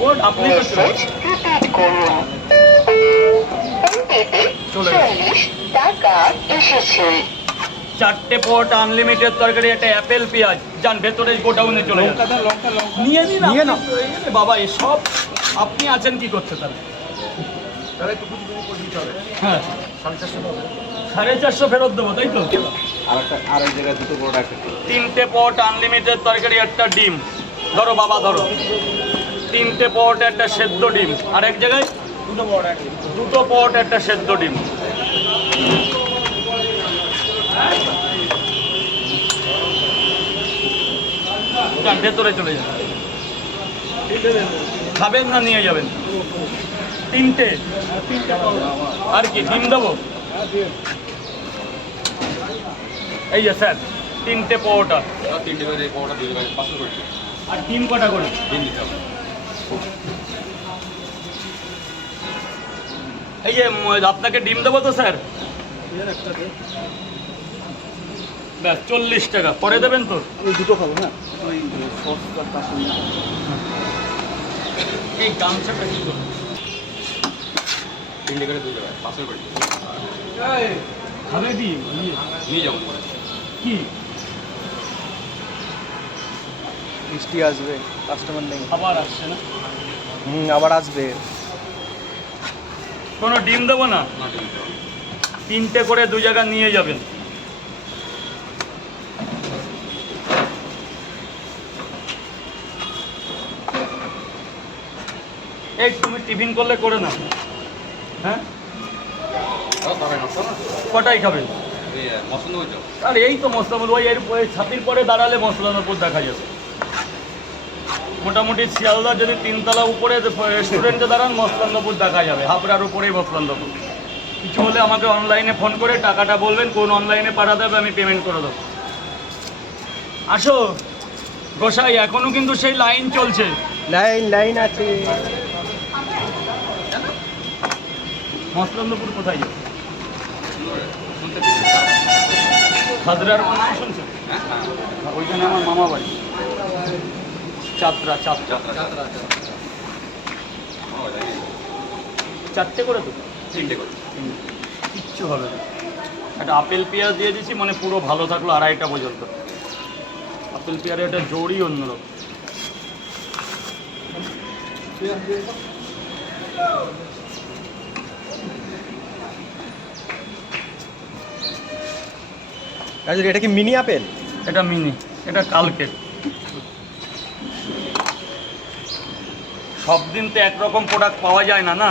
Code আপনি তো চলে টাকা এসেছে। 4টে পট আনলিমিটেড তরকারি, একটা অ্যাপেল পেঁয়াজ, যান ভেতরে গোডাউনে চলে যান। নিয়ে নিন, নিয়ে না বাবা, এসব আপনি আছেন কি করতে তাহলে? হ্যাঁ 450 ফেরত দেবো, তাই তো? আরেক জায়গায় দুটো বড় একটা 3টে পট আনলিমিটেড তরকারি, একটা ডিম ধরো বাবা, ধরো 3টে পট, একটা সেদ্ধ ডিম, আর এক জায়গায় দুটো পট, একটা সেদ্ধ ডিম। যান ভেতরে চলে যান। খাবেন না নিয়ে যাবেন? 3টে, আর কি ডিম দেবো? এই যে স্যার 3টে পরোটা, 3টে করে পাওয়াটা দিয়ে দেবেন 500 করে আর ডিম কটা করে? দিন দিতে হবে। এই যে আপনাকে ডিম দেবো তো স্যার? ব্যাস 40 টাকা, পরে দেবেন তো? দুটো খাবো না, ওই সস আর তার সঙ্গে এই গামছাটা কি করবো? 3টে করে দিয়ে দেবেন 500 করে খাবে ডিম নিয়ে যাবো। কি মিষ্টি আসবে, কাস্টমার নেই। আবার আসছে না? আবার আসবে। কোনো ডিম দেবো না? না দিন দিতে হবে। 3টে করে 2 জায়গা নিয়ে যাবেন। এই তুমি টিফিন করলে করে না? হ্যাঁ তবে নষ্ট না কটাই খাবেন? এই পছন্দ হয়েছে। আর এই তো মশলা ওই এর ছাতির পরে দাঁড়ালে মশলার উপর দেখা যাবে। মোটামুটি শিয়ালদা যদি 3তলা উপরে রেস্টুরেন্টে দাঁড়ান, মশলার উপর দেখা যাবে, হাবড়ার উপরেই মশলার উপর। কিছু হলে আমাকে অনলাইনে ফোন করে টাকাটা বলবেন, কোন অনলাইনে পাঠাতে হবে, আমি পেমেন্ট করে দেবো। আসো গোসাই, এখনো কিন্তু সেই লাইন চলছে। লাইন আছে। মশলার উপর কোথায় যাবে? শুনতে পেয়েছি। খাদরার কোনো নাম শুনছেন? ওইখানে আমার মামা বাড়ি, চাত্রা। যাত্রা 4টে করে তো? 3টে করে কিচ্ছু হবে না। একটা আপেল পেঁয়াজ দিয়ে দিচ্ছি, মানে পুরো ভালো থাকলো 2:30টা পর্যন্ত। আপেল পেঁয়াজের একটা জোরই অন্যরকম। আচ্ছা, এটা কি মিনি আপেল? এটা মিনি, এটা কালকে। সব দিন তো একরকম প্রোডাক্ট পাওয়া যায় না, না?